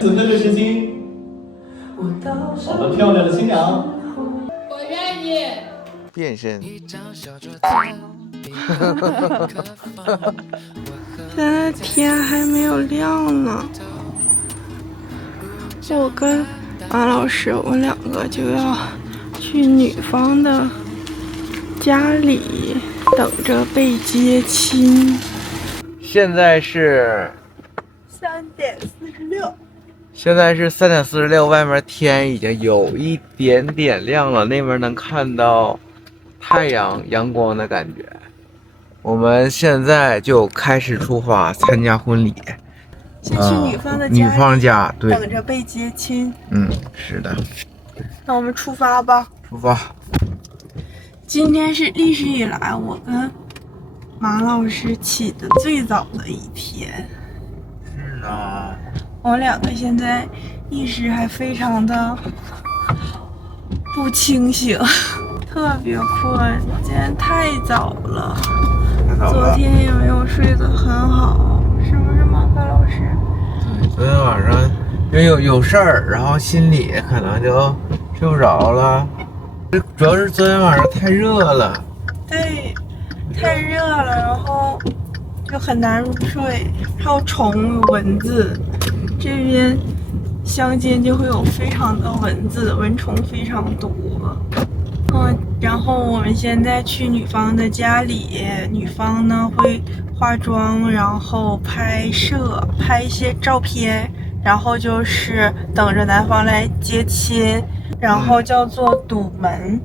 此刻这时间，我们漂亮的新娘，我愿意。变身。现在天还没有亮呢，我跟马老师，我们两个就要去女方的家里等着被接亲。现在是3:46。现在是3:46，外面天已经有一点点亮了，那边能看到太阳阳光的感觉。我们现在就开始出发参加婚礼。先去女方的家，女方家，对，等着被接亲。是的。那我们出发吧。出发。今天是历史以来我跟马老师起的最早的一天。是啊。我们两个现在意识还非常的不清醒，特别困。今天太早了，昨天也没有睡得很好，是不是马克老师？对，昨天晚上因为有事儿，然后心里可能就睡不着了。主要是昨天晚上太热了。对，太热了，然后就很难入睡，还有虫有蚊子，这边乡间就会有非常的蚊子，蚊虫非常多。然后我们现在去女方的家里，女方呢会化妆，然后拍摄，拍一些照片，然后就是等着男方来接亲，然后叫做堵门。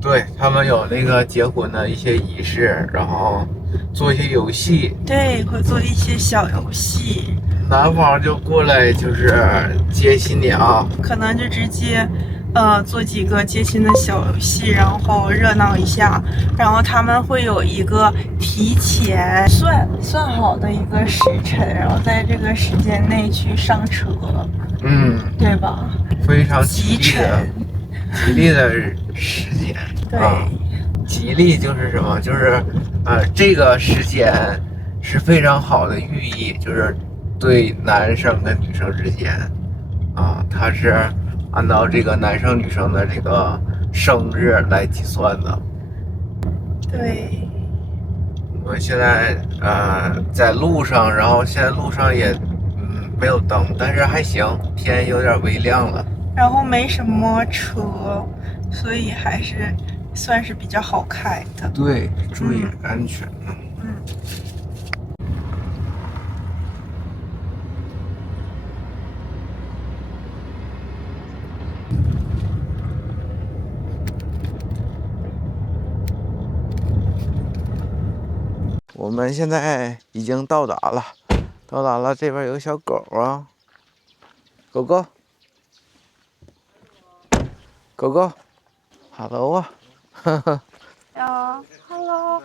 对，他们有那个结婚的一些仪式，然后做一些游戏。对，会做一些小游戏。男方就过来就是接新娘，可能就直接做几个接亲的小游戏，然后热闹一下。然后他们会有一个提前算好的一个时辰，然后在这个时间内去上车，对吧？非常吉利的时间。对，吉利就是什么？就是这个时间是非常好的寓意，就是对男生跟女生之间它是按照这个男生女生的这个生日来计算的。对，我们现在在路上，然后现在路上也没有灯，但是还行，天有点微亮了，然后没什么车，所以还是算是比较好开的。对，注意安全。我们现在已经到达了，这边有个小狗啊，狗狗，Hello 啊，呀 ，Hello，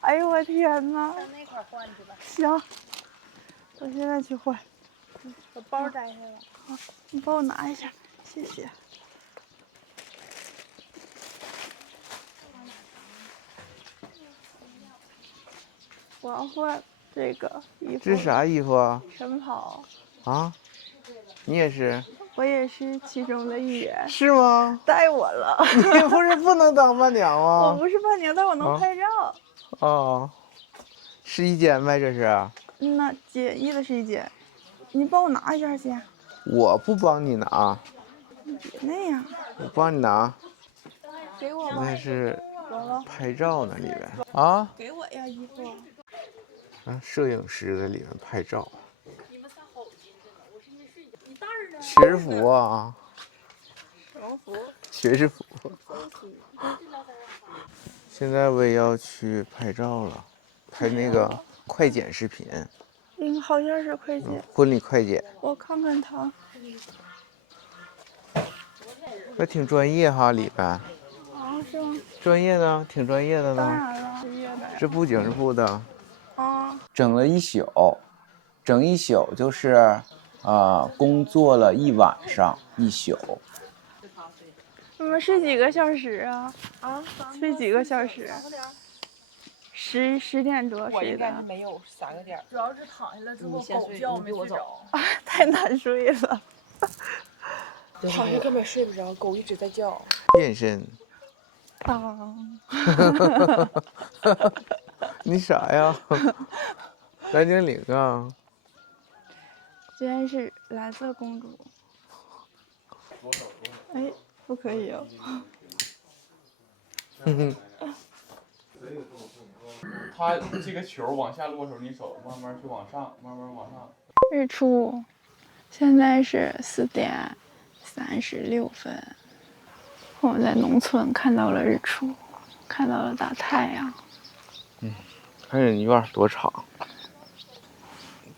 哎呦我天哪！行，我现在去换。把包摘下来。好，你帮我拿一下，谢谢。我要换这个衣服。这是啥衣服啊？晨跑。啊？你也是？我也是其中的一员。是吗？带我了。你不是不能当伴娘吗？我不是伴娘，但我能拍照。哦，试衣间呗，这是。那简易的试衣间，你帮我拿一下先。我不帮你拿。你别那样。我帮你拿。给我吧。那是拍照呢，里面啊。给我呀，衣服。摄影师在里面拍照。学士服啊。什么服？学士服。现在我也要去拍照了，拍那个快剪视频。好像是快剪。婚礼快剪。我看看他。那挺专业哈，里边。啊，是吗？专业的，挺专业的呢。当然了，专业的。这布景是布的。整了一宿，就是工作了一晚上一宿。你们睡几个小时啊？睡几个小时10点多睡的，没有3个点。主要是躺下来之后你先睡狗叫你比我没睡着早，太难睡了。躺下根本睡不着，狗一直在叫。变身。当，你啥呀？蓝精灵啊！今天是蓝色公主。哎，不可以哦。它这个球往下落的时候，你手慢慢去往上，慢慢往上。日出，现在是4:36。我们在农村看到了日出，看到了大太阳。看人院多长。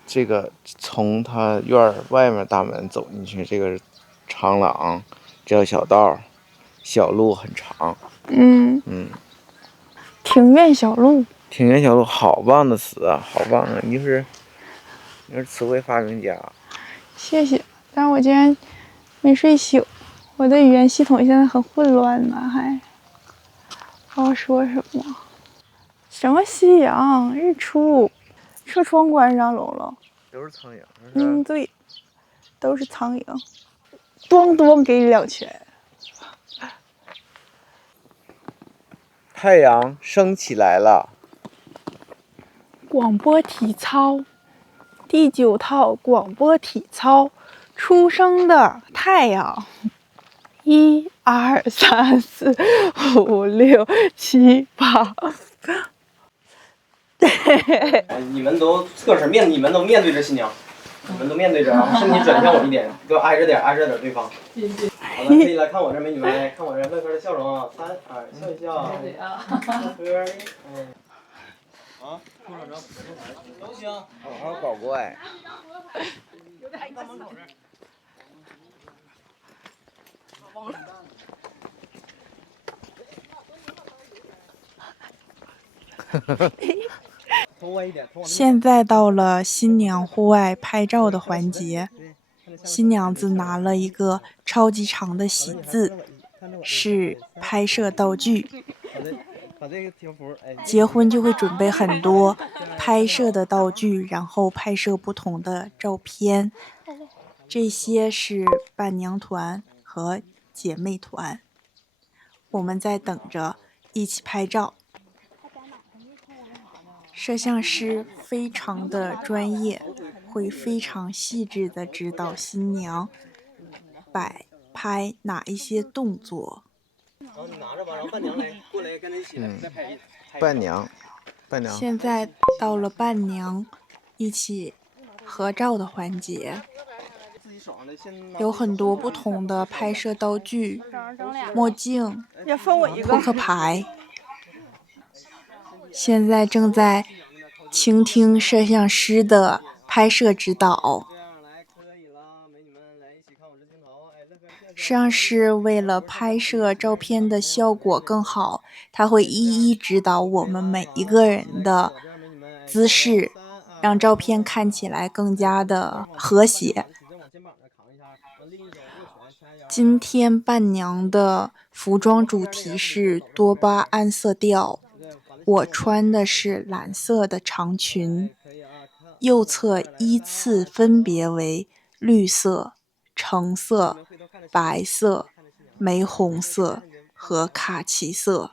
这个从他院外面大门走进去，这个长廊，这条小道，小路很长。庭院小路。庭院小路，好棒的词啊，好棒啊！你是词汇发明家。谢谢，但我今天没睡醒，我的语言系统现在很混乱呢，还不知道说什么。什么夕阳、日出，车窗关上聋了。都是苍蝇。对，都是苍蝇。咣咣给你2拳。太阳升起来了。广播体操，第9套广播体操，初升的太阳。1、2、3、4、5、6、7、8。你们都侧身你们都面对着新娘，你们都面对着啊，身体转向我一点，给我挨着点对方。好了，可以来看我这，美女们来看我这乐呵的笑容啊！3、2，笑一笑。乐呵，啊，出手都行，好好搞怪。到门口这儿。现在到了新娘户外拍照的环节，新娘子拿了一个超级长的喜字，是拍摄道具。结婚就会准备很多拍摄的道具，然后拍摄不同的照片。这些是伴娘团和姐妹团，我们在等着一起拍照。摄像师非常的专业，会非常细致的指导新娘拍哪一些动作。然后你拿着吧，然后伴娘来过来跟着一起再拍。伴娘。现在到了伴娘一起合照的环节，有很多不同的拍摄道具，墨镜、扑克牌。现在正在倾听摄像师的拍摄指导。摄像师为了拍摄照片的效果更好，他会一一指导我们每一个人的姿势，让照片看起来更加的和谐。今天伴娘的服装主题是多巴胺色调，我穿的是蓝色的长裙，右侧依次分别为绿色、橙色、白色、玫红色和卡其色。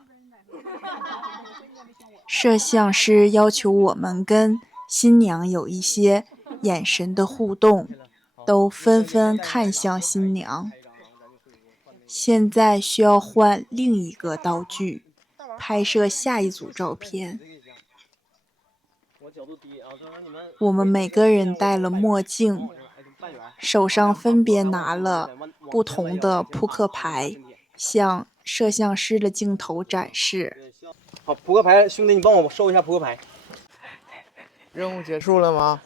摄像师要求我们跟新娘有一些眼神的互动，都纷纷看向新娘。现在需要换另一个道具，拍摄下一组照片。我们每个人戴了墨镜，手上分别拿了不同的扑克牌，向摄像师的镜头展示。好，扑克牌，兄弟，你帮我收一下扑克牌。任务结束了吗？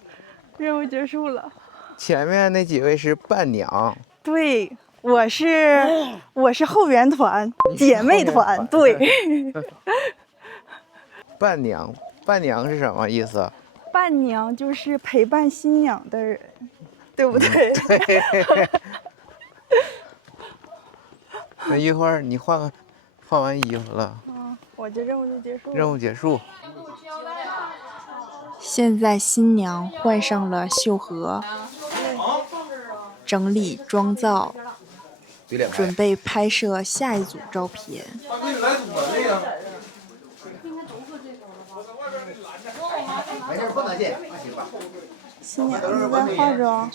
任务结束了。前面那几位是伴娘。对，我是后援团，姐妹团，对。伴娘是什么意思？伴娘就是陪伴新娘的人，对不对？对。那一会儿你换完衣服了，我这任务就结束了。任务结束。现在新娘换上了绣荷，整理妆造，准备拍摄下一组照片。新娘子在化妆，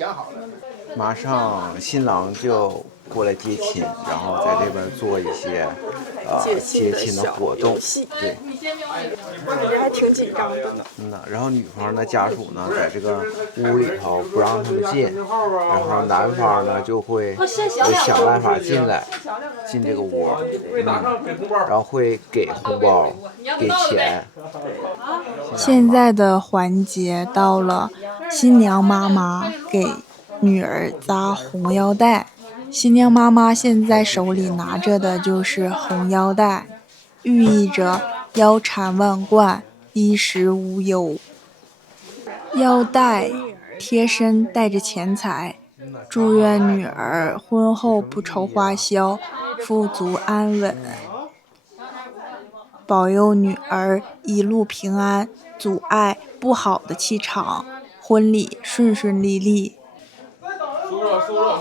马上新郎就过来接亲，然后在这边做一些接亲的活动。对，感觉还挺紧张的。然后女方的家属呢，在这个屋里头不让他们进，然后男方呢就会想办法进这个屋，然后会给红包、给钱。现在的环节到了，新娘妈妈给女儿扎红腰带。新娘妈妈现在手里拿着的就是红腰带，寓意着腰缠万贯，衣食无忧。腰带贴身带着钱财，祝愿女儿婚后不愁花销，富足安稳，保佑女儿一路平安，阻碍不好的气场，婚礼顺顺利利。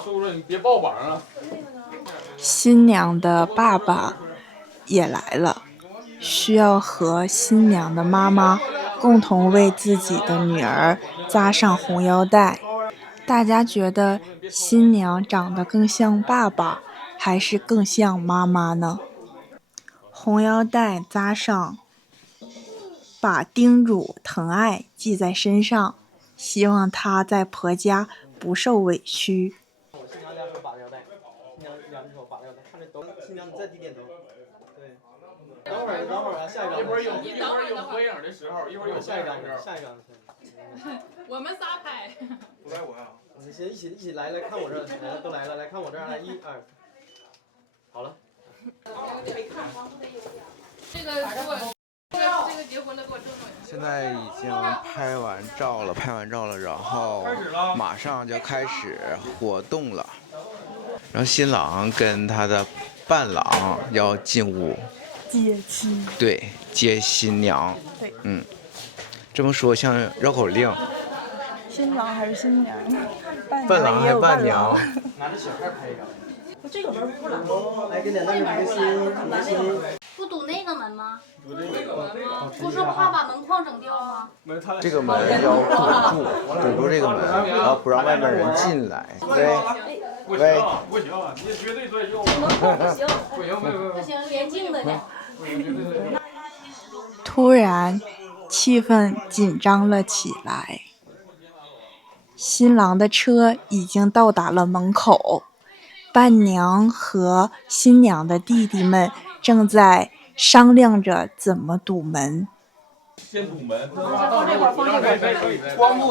收着，你别爆榜啊！新娘的爸爸也来了，需要和新娘的妈妈共同为自己的女儿扎上红腰带。大家觉得新娘长得更像爸爸，还是更像妈妈呢？红腰带扎上，把叮嘱疼爱系在身上，希望她在婆家不受委屈。新娘两手把腰带，新娘两只手把腰带，看着都。新娘你再低点头。对。等会儿啊，下一张。一会儿有合影的时候，一会儿有下一张。我们仨拍。不赖我呀。你先一起来看我这儿，来都来了，来看我这儿，来1、2，好了。这个结婚的给我证明。现在已经拍完照了，然后马上就开始活动了。然后新郎跟他的伴郎要进屋接亲。对，接新娘。对，这么说像绕口令。新郎还是新娘？伴郎还是伴娘？拿着小孩拍一张。这个门不了。来，给点那个心。不堵那个门吗？堵这个门吗？不是怕把门框整掉吗？这个门要堵住这个门，然后不让外面人进来。喂，不行，你绝对专用。不行，连镜子的。突然，气氛紧张了起来。新郎的车已经到达了门口，伴娘和新娘的弟弟们正在商量着怎么堵门。先堵门，放这块，关不？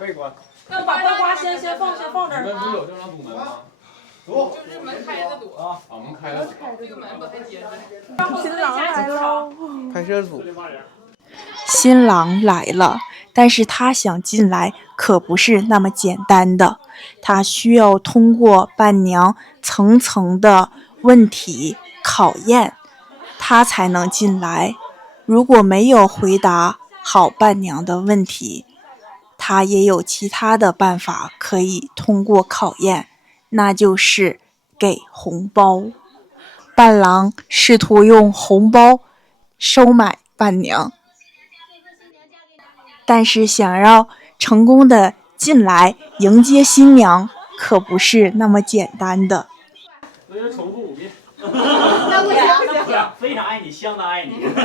被关。那把刀刮先放这儿。你们不有正常堵门吗？就是门开着堵啊，门开了。这个门不太结实。新郎来了。拍摄组。新郎来了，但是他想进来可不是那么简单的，他需要通过伴娘层层的问题考验，他才能进来。如果没有回答好伴娘的问题，他也有其他的办法可以通过考验，那就是给红包。伴郎试图用红包收买伴娘，但是想要成功的进来迎接新娘可不是那么简单的。那就重复5遍。那不行，非常爱你，相当爱你。说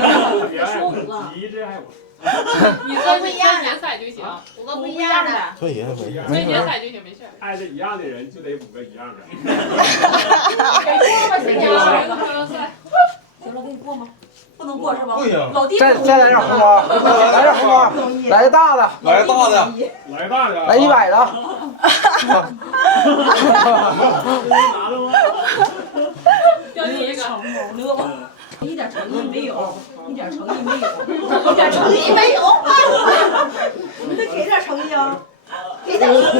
5个。一直爱我。你说不一样的彩就行5个不一样的。可以。这些彩就行，没事。爱着一样的人就得5个一样的。行了，给你过吗？不能过是吧？不行。老弟，再来点红包，来点红包，来个大的，来大的，来大的，来100的。拿了吗？要你一个。乐吧。一点诚意没有，一点诚意没有，一点诚意没有。你得给点诚意啊！给点诚意。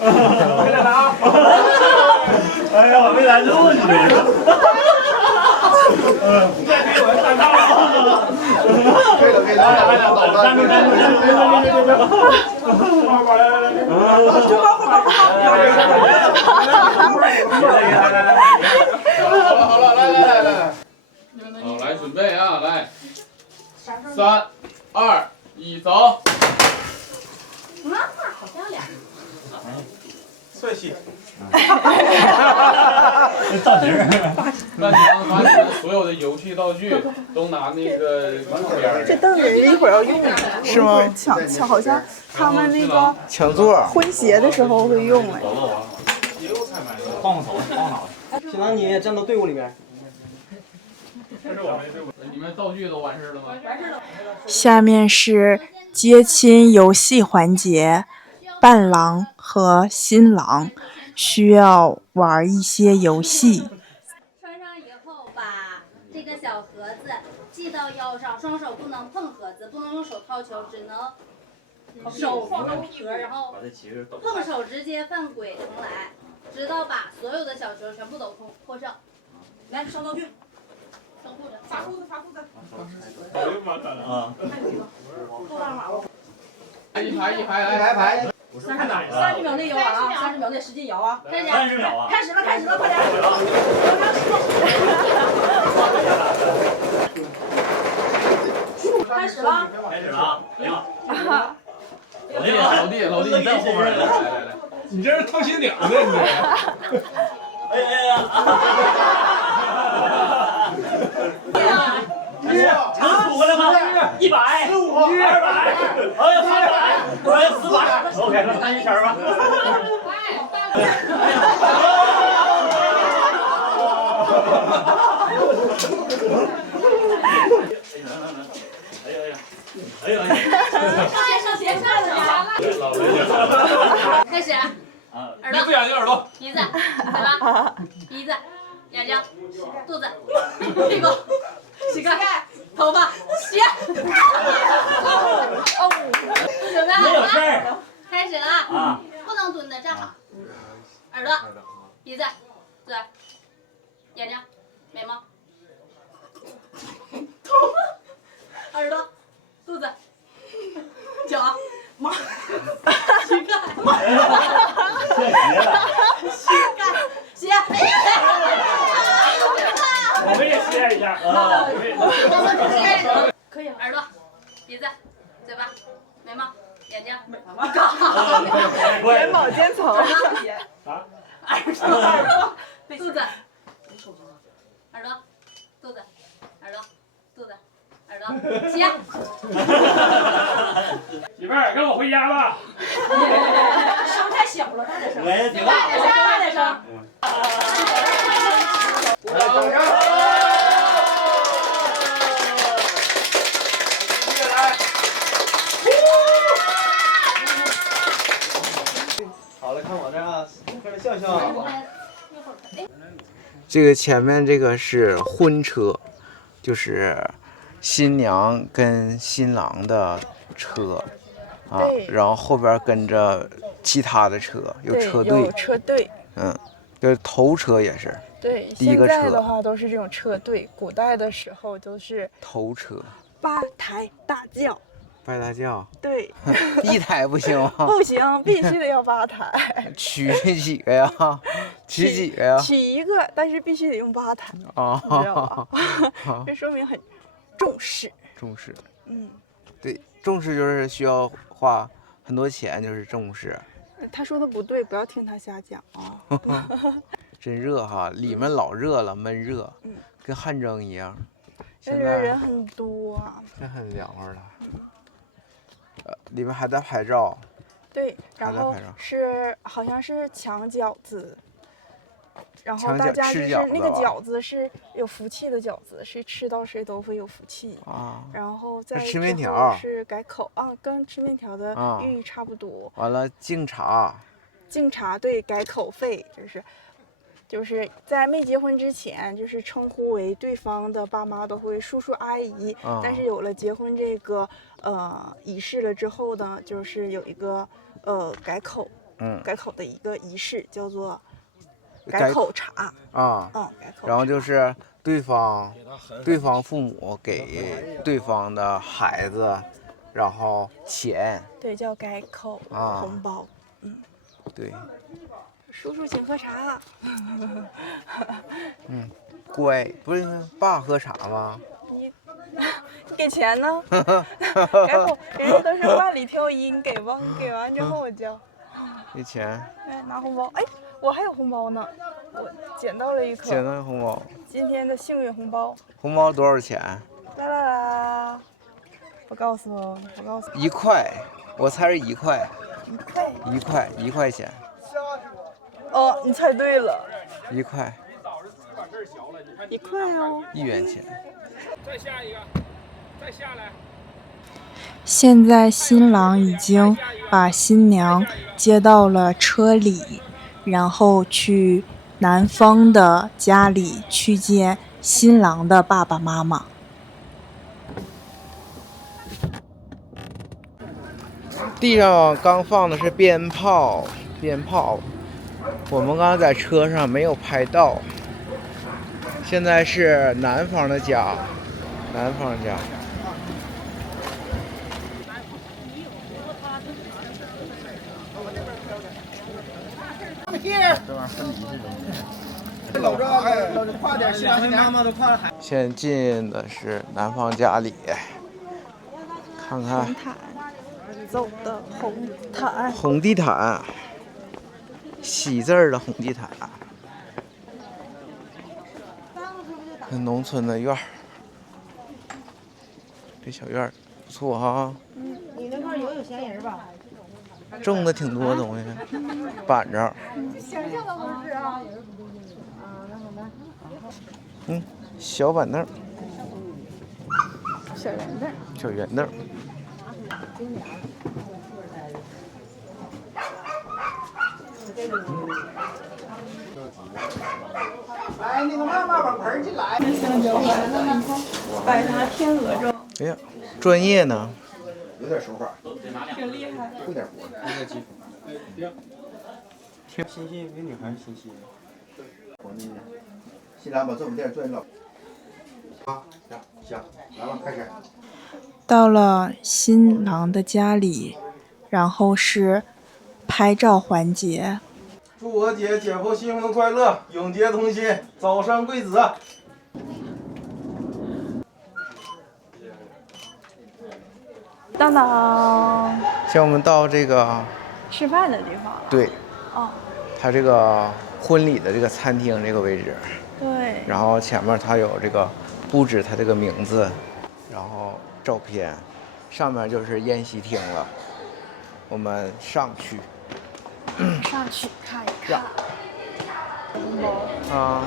来了啊！哎呀，我没拦住你这个。再给我上当了。这个给咱俩站住！好了，来。好，来准备啊，来，3、2、1，走。好像俩。帅气。造型。那你们把你们所有的游戏道具都拿那个边儿。这凳子一会儿要用，是吗？抢，好像他们那个抢座婚鞋的时候会用哎。晃头，晃脑袋。新郎你也站到队伍里面。你们道具都完事了吗？完事了。下面是接亲游戏环节，伴郎和新郎需要玩一些游戏。穿上以后，把这个小盒子系到腰上，双手不能碰盒子，不能用手掏球，只能手扶盒，然后碰手直接犯规重来，直到把所有的小球全部都获胜。来，上道具。发裤子。哎呦妈啊！一排。 30秒内摇完啊！30秒内使劲摇啊！30秒啊！开始了，快点！开始了！行。老弟，你在后面来。你这是掏心顶呢，你这。能数过来吗？100、200，哎呀300，哎400。OK， 那看一圈吧。上鞋上开始。耳朵、不小心耳朵、鼻子、嘴巴、鼻子、眼睛、肚子、屁股、膝盖、头发、鞋。准备好了，开始了啊！不能蹲的，站好。耳朵、鼻子、嘴、眼睛、眉毛、头发、耳朵、肚子、脚、毛、膝盖、鞋。我们也试一下啊！可以，耳朵、鼻子、嘴巴、眉毛、眼睛、眼保健操。耳朵、肚子、耳朵、肚子、耳朵、肚子、耳朵、鞋。媳妇儿，跟我回家吧。声太小了，大点声。大点声。好了，看我这啊，快点笑笑。这个前面这个是婚车，就是新娘跟新郎的车啊，然后后边跟着其他的车，有车队。有车队。就是头车也是。对，第一个现在的话都是这种车队，古代的时候都是头车。8抬大轿。8大轿。对。1台不行吗？不行，必须得要8台。娶几个呀？娶几个呀？娶一个，但是必须得用8台。啊，你知道吧？这说明很重视。重视。对，重视就是需要花很多钱，就是重视。他说的不对，不要听他瞎讲啊。真热哈，里面老热了，闷热，跟汗蒸一样。现在人很多啊。现在很凉快了。里面还在拍照。对，然后是好像是抢饺子，然后大家就是那个饺子是有福气的饺子，谁吃到谁都会有福气啊。然后再吃面条是改口啊，跟吃面条的寓意差不多。完了敬茶。敬茶对，改口费就是就是在没结婚之前，就是称呼为对方的爸妈都会叔叔阿姨，但是有了结婚这个仪式了之后呢，就是有一个改口的一个仪式，叫做改口茶改口。然后就是对方父母给对方的孩子，然后钱，对，叫改口红包，对。叔叔请喝茶。乖，不是爸喝茶吗？你给钱呢？改口，人家都是万里挑一，你给吧，给完之后我交。给钱。哎，拿红包。哎，我还有红包呢，我捡到了一颗。捡到了红包。今天的幸运红包。红包多少钱？啦，不告诉我，不告诉我。1块，我猜是1块。1块钱。哦，你猜对了。1块。1块哦。1元钱。再下一个，再下来。现在新郎已经把新娘接到了车里，然后去男方的家里去见新郎的爸爸妈妈。地上刚放的是鞭炮，我们刚刚在车上没有拍到。现在是男方的家，先进的是男方家里，看看红毯，走的红毯，红地毯，喜字儿的红地毯。农村的院儿，这小院儿不错哈。你那块有闲人吧？种的挺多东西，板着。想象的都是啊。小板凳，小圆凳。哎，那个妈妈把盆进来。那香蕉来了，你看，摆啥天鹅肉？哎呀，专业呢。有点手法，挺厉害。会点活，有点技术。新西美女还是新西？我那新郎把这副店转了。行，来吧，开始。到了新郎的家里，然后是拍照环节。祝我姐姐夫新婚快乐，永结同心，早生贵子。当当，现在我们到这个吃饭的地方了。对，他这个婚礼的这个餐厅这个位置。对。然后前面它有这个布置，它这个名字，然后照片，上面就是宴席厅了。我们上去看一看。红包。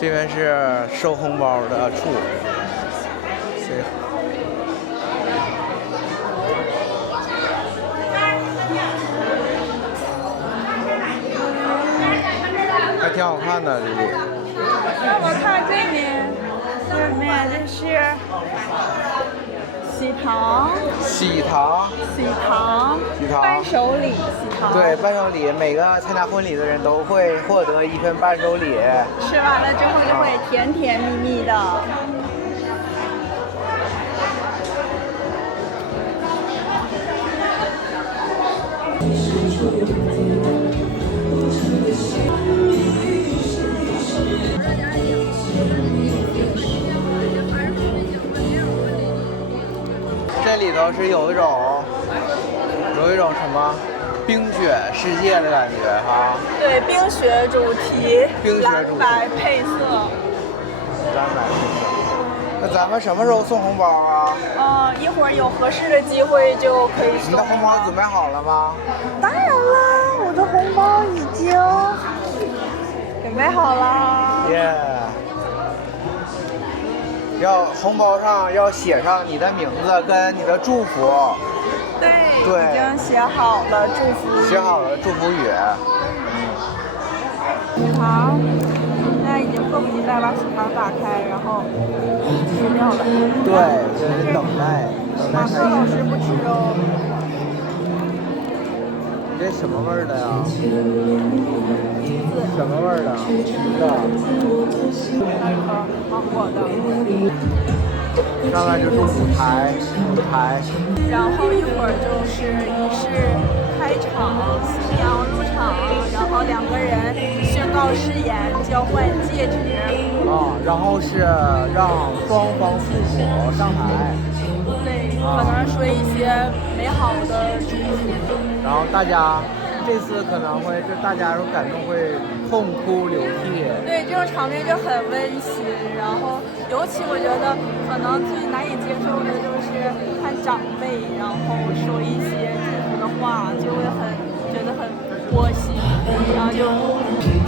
这边是收红包的处。还挺好看的这里。让我看这面就是喜糖，伴手礼喜糖。对，伴手礼，每个参加婚礼的人都会获得一份伴手礼。吃完了之后就会甜甜蜜蜜的。这里头是有一种什么冰雪世界的感觉哈。对，冰雪主题，蓝白配色。那咱们什么时候送红包啊？一会儿有合适的机会就可以送。你的红包准备好了吗？当然啦，我的红包已经准备好了。要红包上要写上你的名字跟你的祝福。对，已经写好了祝福语。喜糖，现在已经迫不及待把喜糖打开，然后吃掉了。对，就是等待。马克老师不吃哦。你这什么味儿的呀？什么味儿的？橘的。芒果的。上来就是舞台。然后一会儿就是仪式开场，新娘入场，然后2个人宣告誓言，交换戒指。然后是让双方父母上台。对，可能说一些美好的祝福。然后大家这次可能会，就大家有感动会痛哭流涕。对，这种场面就很温馨。然后尤其我觉得可能最难以接受的就是看长辈，然后说一些祝福的话，就会觉得很窝心，然后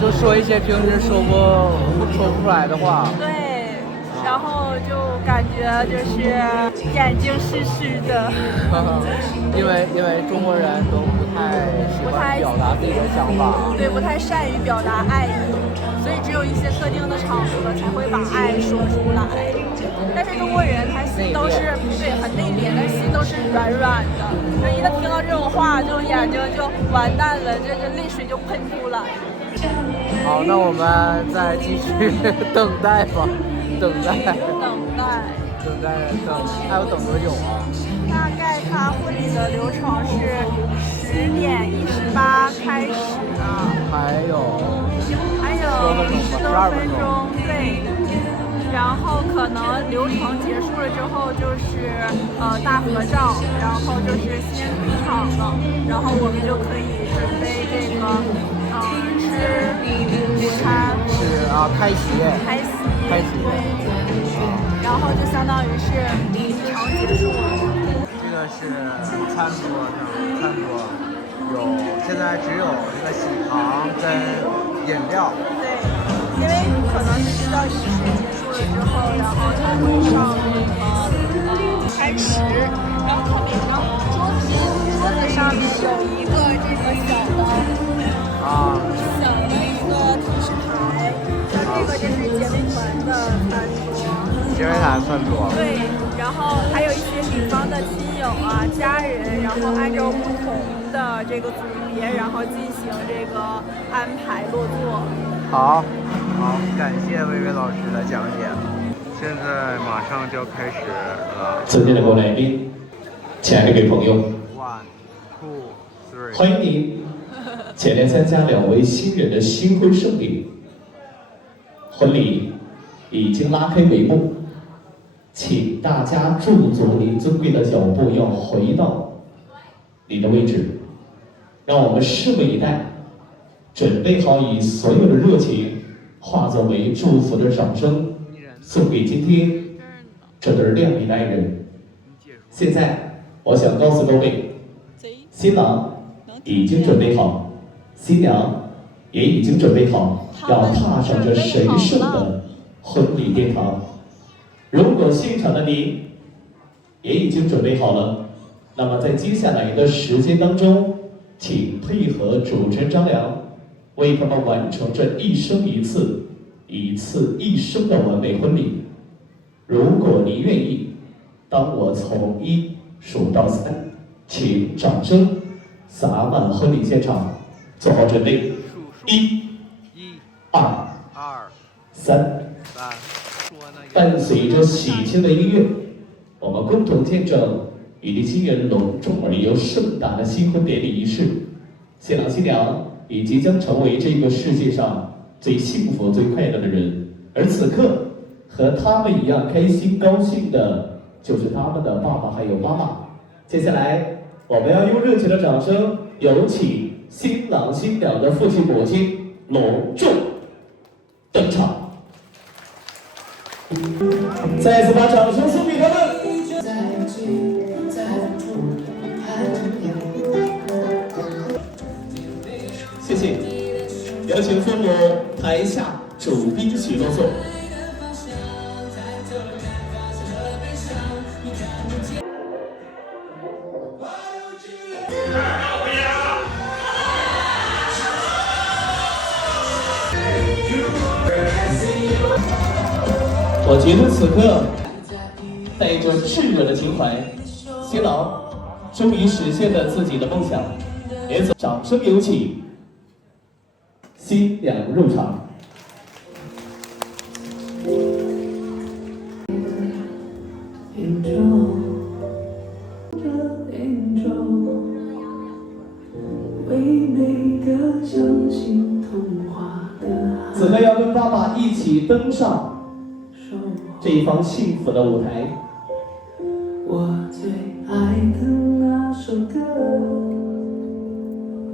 就说一些平时说不出来的话。对。然后就感觉就是眼睛湿湿的，因为中国人都不太喜欢表达自己的想法，对，不太善于表达爱意，所以只有一些特定的场合才会把爱说出来。但是中国人他心都是对很内敛，但心都是软软的。那一旦听到这种话，就眼睛就完蛋了，这泪水就喷出来。好，那我们再继续等待吧。等待，还要等多久啊？大概他婚礼的流程是10点18开始啊。还有10多分钟，对。然后可能流程结束了之后就是大合照，然后就是先离场了，然后我们就可以准备这个吃午餐，开席。对，然后就相当于是礼堂结束了。这个是餐桌，现在只有这个喜糖跟饮料。对，因为可能是知道仪式结束了之后，然后才会上那个开池，然后特别上桌子上面有一个这个小的一个提示牌。这个就是姐妹团的餐桌，对，然后还有一些女方的亲友啊、家人，然后按照不同的这个组别，然后进行这个安排落座。好，感谢薇薇老师的讲解。现在马上就要开始了。尊敬的各位来宾，亲爱的各位朋友， 1, 2, 3，欢迎您前来参加2位新人的新婚盛典。婚礼已经拉开帷幕，请大家驻足您尊贵的脚步，要回到你的位置，让我们拭目以待，准备好以所有的热情化作为祝福的掌声，送给今天这对靓丽的爱人。现在，我想告诉各位，新郎已经准备好，新娘也已经准备好。要踏上这神圣的婚礼殿堂。如果现场的您也已经准备好了，那么在接下来的时间当中，请配合主持人张良，为他们完成这一生一次、一次一生的完美婚礼。如果您愿意，当我从1数到3，请掌声洒满婚礼现场，做好准备。1、2、3，伴随着喜庆的音乐，我们共同见证与你新人隆重而又盛大的新婚典礼仪式。新郎新娘已即将成为这个世界上最幸福、最快乐的人，而此刻和他们一样开心、高兴的，就是他们的爸爸还有妈妈。接下来，我们要用热情的掌声，有请新郎新娘的父亲母亲隆重登场，再次把掌声送给他们。谢谢，有请父母台下主宾席落座。我觉得此刻带着炙热的情怀，新郎终于实现了自己的梦想，也掌声有请新娘入场。此刻要跟爸爸一起登上这一方幸福的舞台。我最爱的那首歌，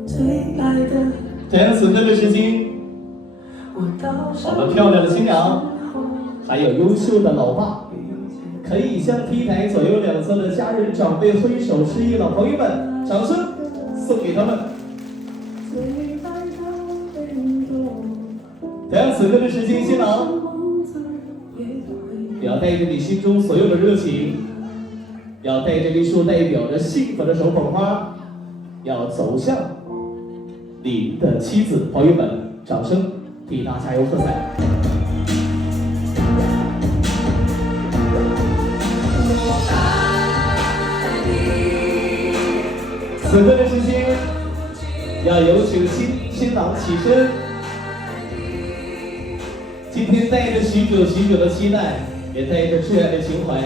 最爱的。同样此刻的时间，我们漂亮的新娘，还有优秀的老爸，可以向 T 台左右两侧的家人长辈挥手示意，老朋友们，掌声送给他们。同样此刻的时间，新郎要带着你心中所有的热情，要带着一束代表着幸福的手捧花，要走向你的妻子。朋友们，掌声替他加油喝彩！此刻的时间，要有请新郎起身。今天带着许久的期待，也带着挚爱的情怀，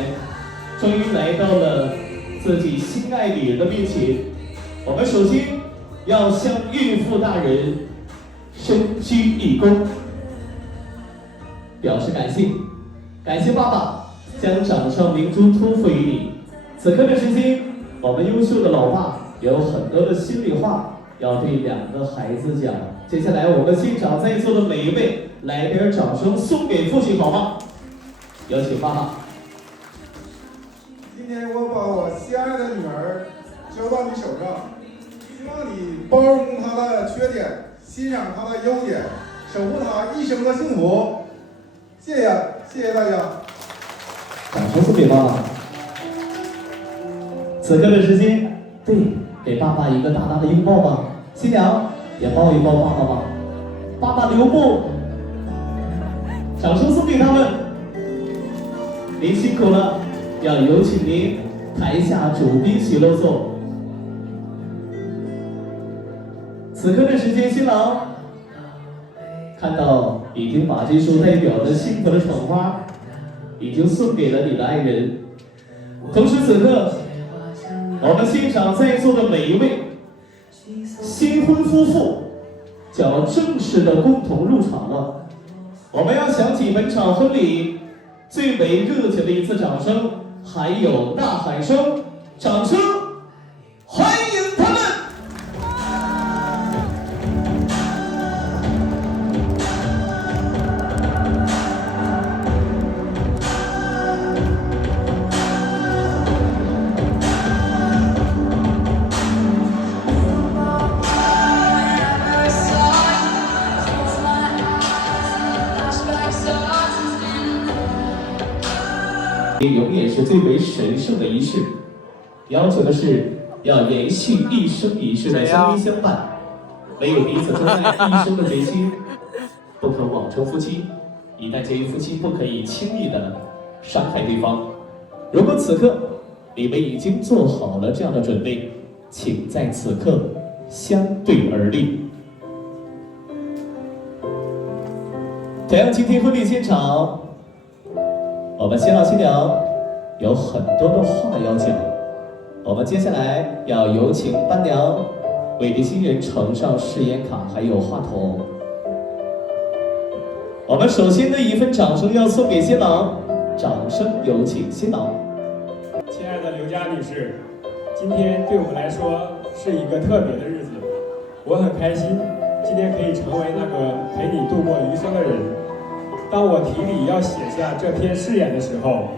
终于来到了自己心爱女人的面前。我们首先要向岳父大人深鞠一躬，表示感谢，感谢爸爸将掌上明珠托付于你。此刻的时间，我们优秀的老爸有很多的心里话要对两个孩子讲。接下来我们现场在座的每一位，来点掌声送给父亲好吗？有请爸爸。今天我把我心爱的女儿交到你手上，希望你包容她的缺点，欣赏她的优点，守护她一生的幸福。谢谢大家。掌声送给爸爸。此刻的时间，对，给爸爸一个大大的拥抱吧。新娘也抱一抱爸爸吧。爸爸留步。掌声送给他们。您辛苦了，要有请您台下主宾席落座。此刻的时间，新郎看到已经把这束代表着幸福的宠花已经送给了你的爱人。同时此刻，我们现场在座的每一位新婚夫妇就要正式的共同入场了。我们要响起本场婚礼最为热情的一次掌声，还有呐喊声，掌声欢迎他们。永远是最为神圣的仪式，要求的是要延续一生一世的相依相伴，唯有彼此珍爱一生的决心，不可妄称夫妻。一旦结为夫妻，不可以轻易的伤害对方。如果此刻你们已经做好了这样的准备，请在此刻相对而立。同样，今天婚礼现场，我们新郎新娘有很多的话要讲。我们接下来要有请伴娘为这新人呈上誓言卡，还有话筒。我们首先的一份掌声要送给新郎，掌声有请新郎。亲爱的刘佳女士，今天对我们来说是一个特别的日子，我很开心今天可以成为那个陪你度过余生的人。当我提笔要写下这篇誓言的时候，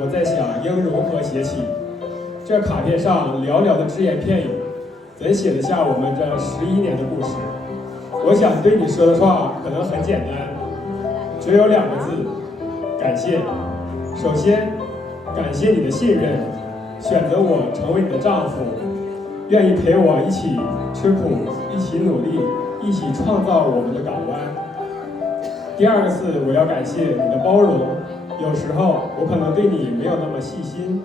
我在想应如何写起。这卡片上寥寥的只言片语，怎写得下我们这11年的故事？我想对你说的话可能很简单，只有2个字：感谢。首先，感谢你的信任，选择我成为你的丈夫，愿意陪我一起吃苦，一起努力，一起创造我们的港湾。第2个字，我要感谢你的包容，有时候我可能对你没有那么细心，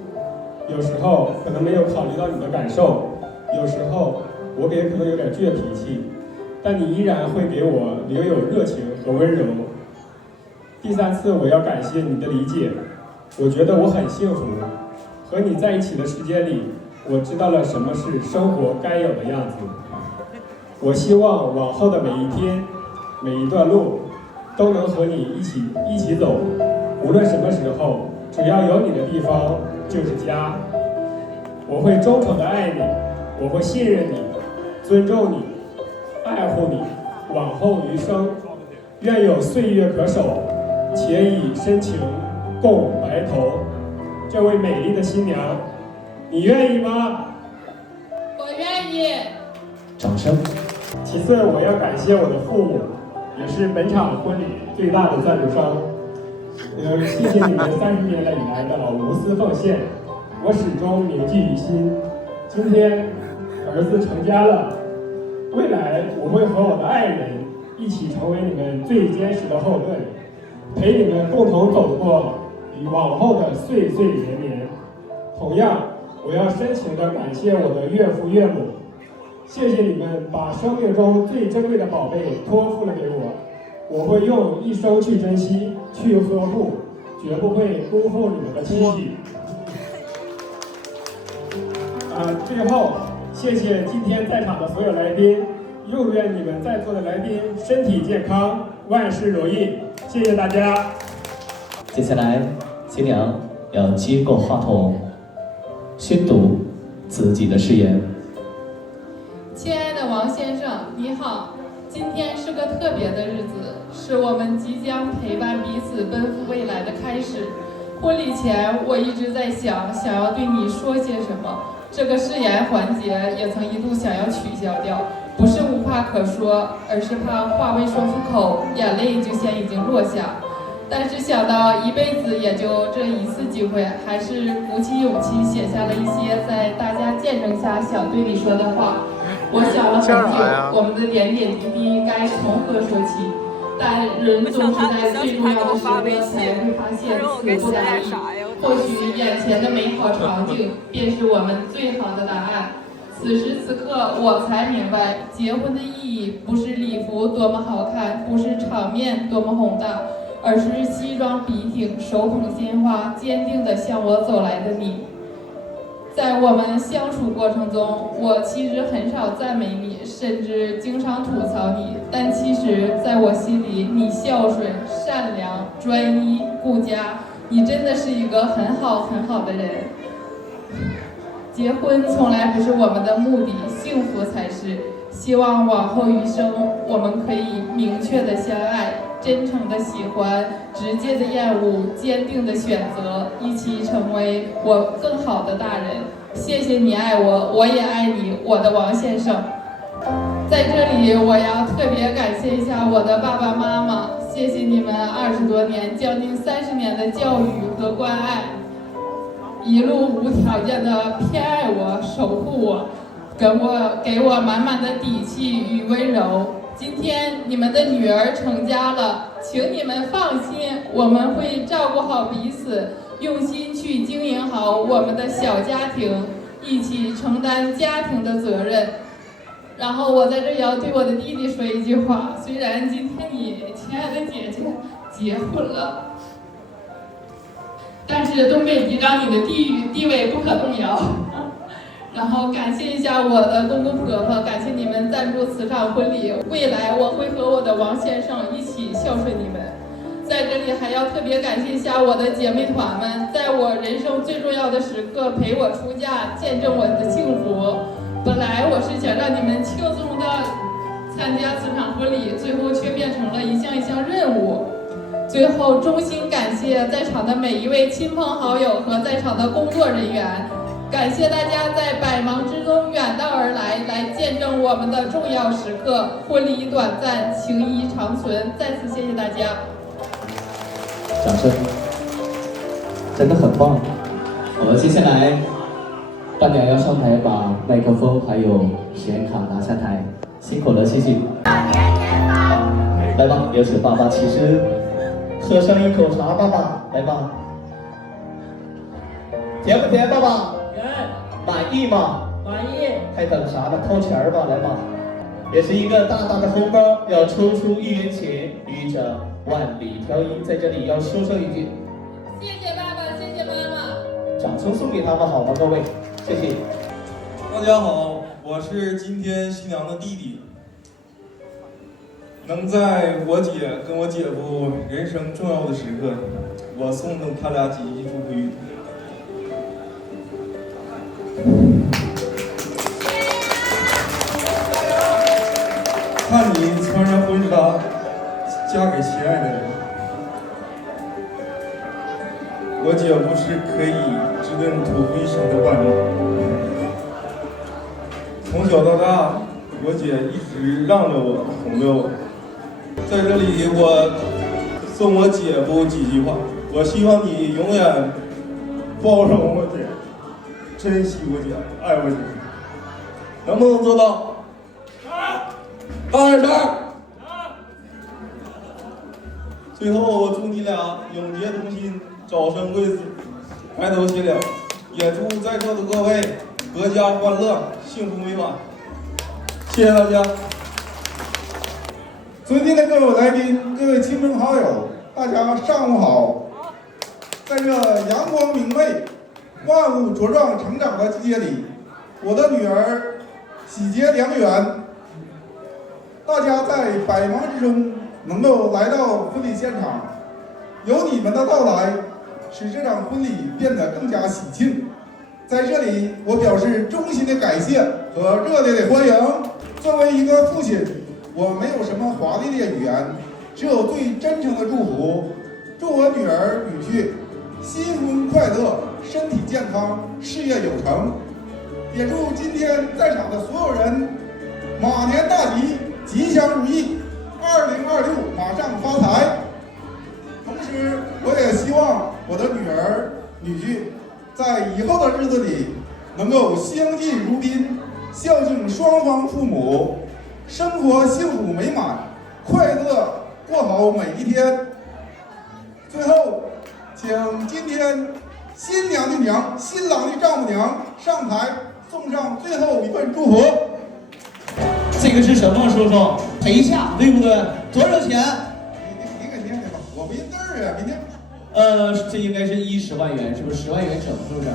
有时候可能没有考虑到你的感受，有时候我也可能有点倔脾气，但你依然会给我留有热情和温柔。第3次，我要感谢你的理解，我觉得我很幸福。和你在一起的时间里，我知道了什么是生活该有的样子。我希望往后的每一天，每一段路，都能和你一起走。无论什么时候，只要有你的地方就是家。我会忠诚的爱你，我会信任你，尊重你，爱护你，往后余生。愿有岁月可守，且以深情共白头。这位美丽的新娘，你愿意吗？我愿意。掌声。其次，我要感谢我的父母，也是本场婚礼最大的赞助商。谢谢你们30年以来的无私奉献，我始终铭记于心。今天儿子成家了，未来我会和我的爱人一起成为你们最坚实的后盾，陪你们共同走过往后的岁岁年年。同样，我要深情地感谢我的岳父岳母，谢谢你们把生命中最珍贵的宝贝托付了给我，我会用一生去珍惜，去呵护，绝不会辜负你们的期许。最后，谢谢今天在场的所有来宾，又愿你们在座的来宾身体健康，万事如意。谢谢大家。接下来，新娘要接过话筒，宣读自己的誓言。亲爱的王先生，你好，今天是个特别的日子，是我们即将陪伴彼此奔赴未来的开始。婚礼前，我一直在想要对你说些什么。这个誓言环节也曾一度想要取消掉，不是无话可说，而是怕话未说出口，眼泪就先已经落下。但是想到一辈子也就这一次机会，还是鼓起勇气写下了一些在大家见证下想对你说的话。我想了很久，我们的点点滴滴该从何说起？但人总是在最重要的时刻才会发现词不达意。或许眼前的美好场景便是我们最好的答案。此时此刻，我才明白，结婚的意义不是礼服多么好看，不是场面多么宏大，而是西装笔挺，手捧鲜花，坚定地向我走来的你。在我们相处过程中，我其实很少赞美你，甚至经常吐槽你，但其实在我心里，你孝顺、善良、专一、顾家，你真的是一个很好的人。结婚从来不是我们的目的，幸福才是。希望往后余生，我们可以明确的相爱，真诚的喜欢，直接的厌恶，坚定的选择，一起成为我更好的大人。谢谢你爱我，我也爱你，我的王先生。在这里，我要特别感谢一下我的爸爸妈妈，谢谢你们20多年，将近30年的教育和关爱，一路无条件的偏爱我，守护我，给我满满的底气与温柔。今天你们的女儿成家了，请你们放心，我们会照顾好彼此，用心去经营好我们的小家庭，一起承担家庭的责任。然后我在这也要对我的弟弟说一句话，虽然今天你亲爱的姐姐结婚了，但是东北局长你的地位不可动摇。然后感谢一下我的公公婆婆，感谢你们赞助此场婚礼，未来我会和我的王先生一起孝顺你们。在这里还要特别感谢一下我的姐妹团们，在我人生最重要的时刻陪我出嫁，见证我的幸福。本来我是想让你们轻松的参加此场婚礼，最后却变成了一项一项任务。最后衷心感谢在场的每一位亲朋好友和在场的工作人员，感谢大家在百忙之中远道而来，来见证我们的重要时刻。婚礼短暂，情谊长存。再次谢谢大家。掌声，真的很棒。我们接下来，伴娘要上台把麦克风还有显卡拿下台，辛苦了，谢谢。来吧，有请爸爸。其实喝上一口茶，爸爸，来吧。甜不甜，爸爸？甜。满意吗？满意。还等啥呢？掏钱儿吧，来吧。也是一个大大的红包，要抽出1元钱，与着万里挑一，在这里要说上一句：谢谢爸爸，谢谢妈妈。掌声送给他们好吗？各位，谢谢。大家好，我是今天新娘的弟弟。能在我姐跟我姐夫人生重要的时刻，我送他俩几句祝福语。看你穿上婚纱，嫁给心爱的人，我姐夫是可以指顿土一生的伴侣。从小到大，我姐一直让着我，哄着我。在这里，我送我姐夫几句话。我希望你永远包容我姐，珍惜我姐，爱我姐。能不能做到？大点声！最后，我祝你俩永结同心，早生贵子，白头偕老。也祝在座的各位阖家欢乐，幸福美满。谢谢大家。尊敬的各位来宾、各位亲朋好友，大家上午好。在这阳光明媚、万物茁壮成长的季节里，我的女儿喜结良缘。大家在百忙之中能够来到婚礼现场，有你们的到来，使这场婚礼变得更加喜庆。在这里，我表示衷心的感谢和热烈的欢迎。作为一个父亲，我没有什么华丽的语言，只有最真诚的祝福。祝我女儿女婿新婚快乐，身体健康，事业有成。也祝今天在场的所有人马年大吉，吉祥如意，2026马上发财。同时，我也希望我的女儿女婿在以后的日子里能够相敬如宾，孝敬双方父母，生活幸福美满，快乐过好每一天。最后，请今天新娘的娘、新郎的丈母娘上台送上最后一份祝福。这个是什么，叔叔？陪嫁，对不对？多少钱？你给念念吧，我没字儿啊，你念。这应该是10万元，是不是10万元整？是不是？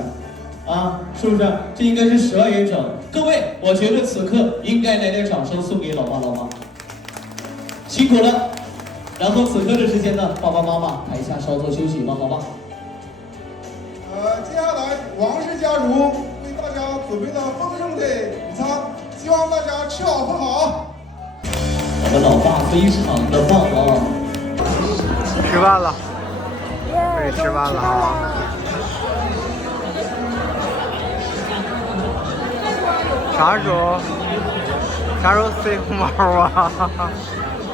啊，是不是？这应该是10万元整。各位，我觉得此刻应该来点掌声送给老爸老妈，辛苦了。然后此刻的时间呢，爸爸妈妈台下稍作休息吧，好吧？接下来王氏家族为大家准备了丰盛的午餐，希望大家吃好喝好。我们老爸非常的棒啊！吃饭了，可以吃饭了啊！啥时候塞红包啊？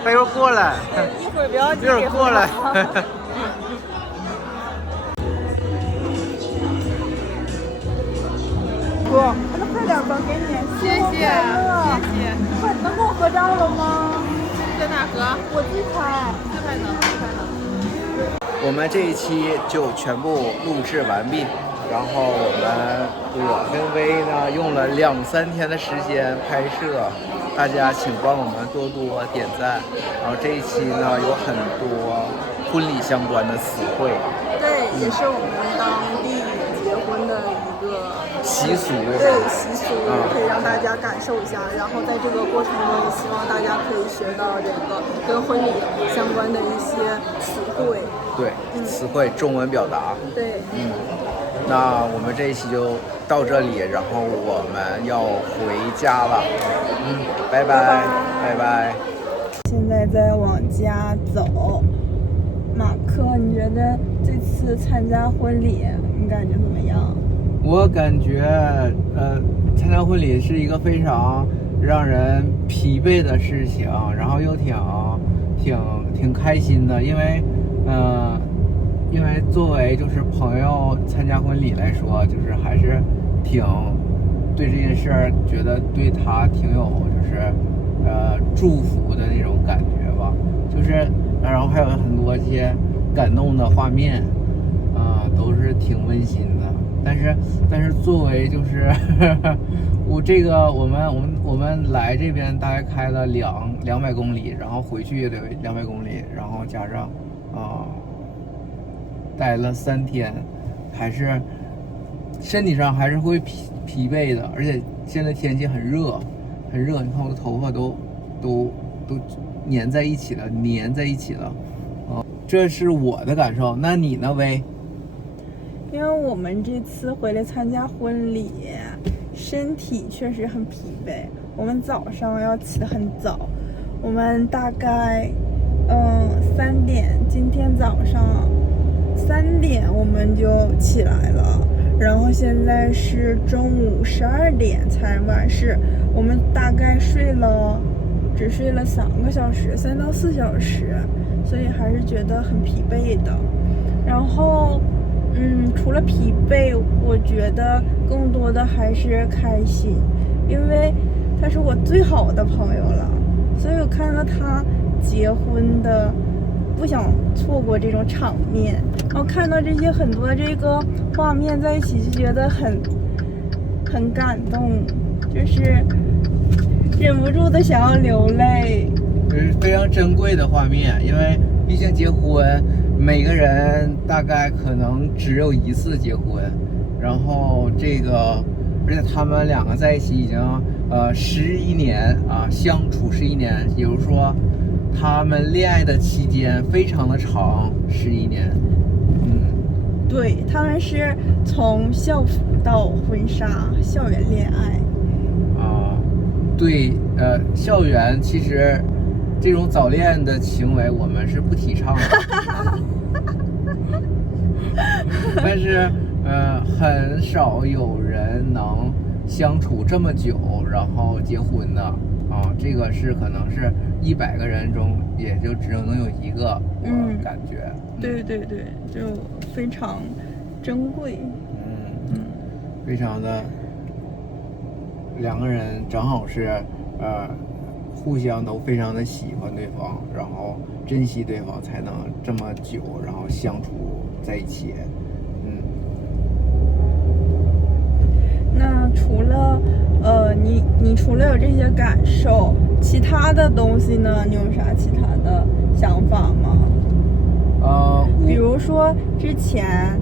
他一会儿过来，一会儿不要急，一会儿过来。哥，那快点吧，给你，谢谢，谢谢。快，能跟我合照了吗？在哪合？我自拍。自拍呢？自拍呢？我们这一期就全部录制完毕，然后我跟薇呢用了2-3天的时间拍摄，大家请帮我们多多点赞。然后这一期呢有很多婚礼相关的词汇，对，也是我们当地结婚的一个习俗，对习俗，可以让大家感受一下。然后在这个过程中，也希望大家可以学到这个跟婚礼相关的一些词汇。对，词汇中文表达。对，那我们这一期就到这里，然后我们要回家了。拜拜，拜拜。现在在往家走。马克，你觉得这次参加婚礼，你感觉怎么样？我感觉，参加婚礼是一个非常让人疲惫的事情，然后又挺开心的，因为作为就是朋友参加婚礼来说，就是还是挺对这件事儿觉得对他挺有就是祝福的那种感觉吧，就是然后还有很多一些感动的画面啊，都是挺温馨的。但是作为就是我们来这边大概开了200公里，然后回去也得200公里，然后加上待了3天，还是身体上还是会疲惫的，而且现在天气很热，你看我的头发都粘在一起了，这是我的感受。那你呢，薇？因为我们这次回来参加婚礼，身体确实很疲惫。我们早上要起得很早，我们大概3点，今天早上3点我们就起来了，然后现在是中午12点才完事。我们大概只睡了3个小时，3到4小时，所以还是觉得很疲惫的。然后除了疲惫，我觉得更多的还是开心，因为他是我最好的朋友了，所以我看到他结婚的，不想错过这种场面。然后看到这些很多这个画面在一起，就觉得很感动，就是忍不住的想要流泪。这是非常珍贵的画面，因为毕竟结婚，每个人大概可能只有一次结婚，然后而且他们2个在一起已经11年啊，相处11年，也就是说他们恋爱的期间非常的长，11年。对，他们是从校服到婚纱，校园恋爱。对，校园其实这种早恋的行为我们是不提倡的。但是很少有人能相处这么久然后结婚的啊，这个是可能是100个人中也就只能有1个，我感觉。对，就非常珍贵。非常的2个人正好是互相都非常的喜欢对方，然后珍惜对方，才能这么久然后相处在一起。那除了你除了有这些感受，其他的东西呢？你有啥其他的想法吗？比如说之前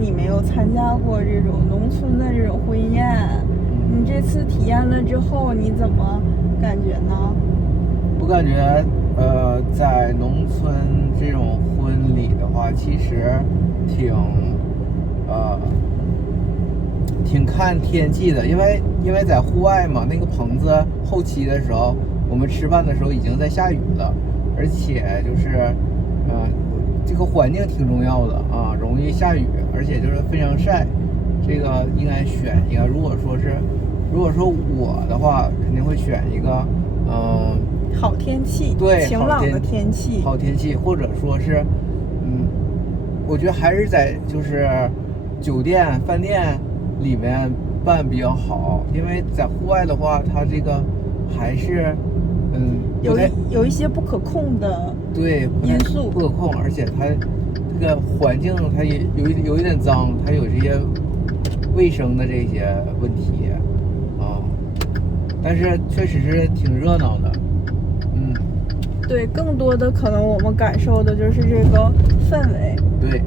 你没有参加过这种农村的这种婚宴，你这次体验了之后，你怎么感觉呢？我感觉在农村这种婚礼的话，其实挺看天气的，因为在户外嘛，那个棚子后期的时候，我们吃饭的时候已经在下雨了，而且就是这个环境挺重要的啊，容易下雨，而且就是非常晒，这个应该选一个。如果说我的话，肯定会选一个好天气，对，晴朗的天气，好天气，或者说是我觉得还是在就是酒店饭店里面办比较好，因为在户外的话，它这个还是有一些不可控的因素，不可控，而且它这个环境它也有一点脏，它有这些卫生的这些问题啊，但是确实是挺热闹的。对，更多的可能我们感受的就是这个氛围。对，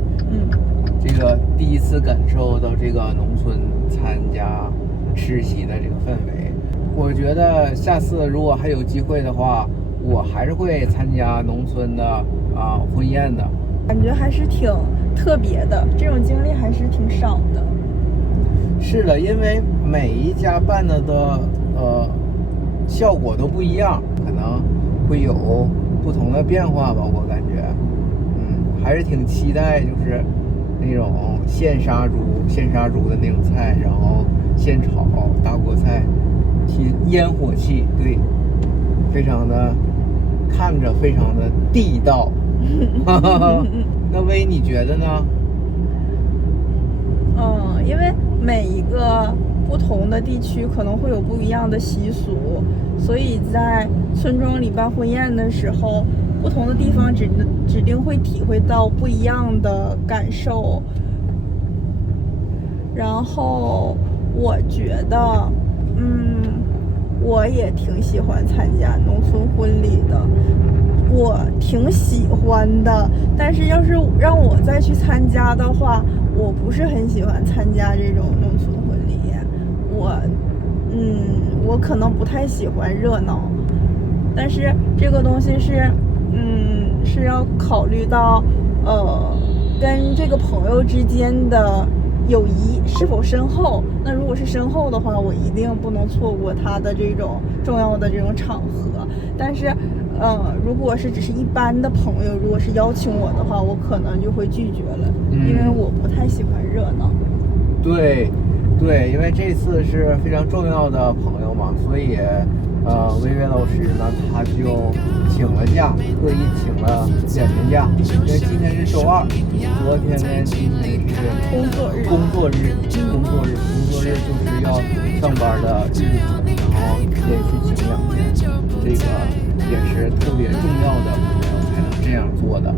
这个第一次感受到这个农村参加吃席的这个氛围。我觉得下次如果还有机会的话，我还是会参加农村的婚宴的，感觉还是挺特别的，这种经历还是挺少的。是的，因为每一家办的效果都不一样，可能会有不同的变化吧，我感觉。还是挺期待，就是那种现杀猪的那种菜，然后现炒大锅菜，烟火气，对，非常的看着非常的地道。那薇你觉得呢？因为每一个不同的地区可能会有不一样的习俗，所以在村庄里办婚宴的时候，不同的地方指定会体会到不一样的感受。然后我觉得，我也挺喜欢参加农村婚礼的，我挺喜欢的。但是要是让我再去参加的话，我不是很喜欢参加这种农村婚礼。我可能不太喜欢热闹，但是这个东西是要考虑到，跟这个朋友之间的友谊是否深厚。那如果是深厚的话，我一定不能错过他的这种重要的这种场合。但是，如果是只是一般的朋友，如果是邀请我的话，我可能就会拒绝了，因为我不太喜欢热闹。对，因为这次是非常重要的朋友嘛，所以薇薇老师呢，他就请了假，特意请了2天假，因为今天是周2，昨天跟今天是工作日就是要上班的日子，然后连续请2天，这个也是特别重要的朋友才能这样做的。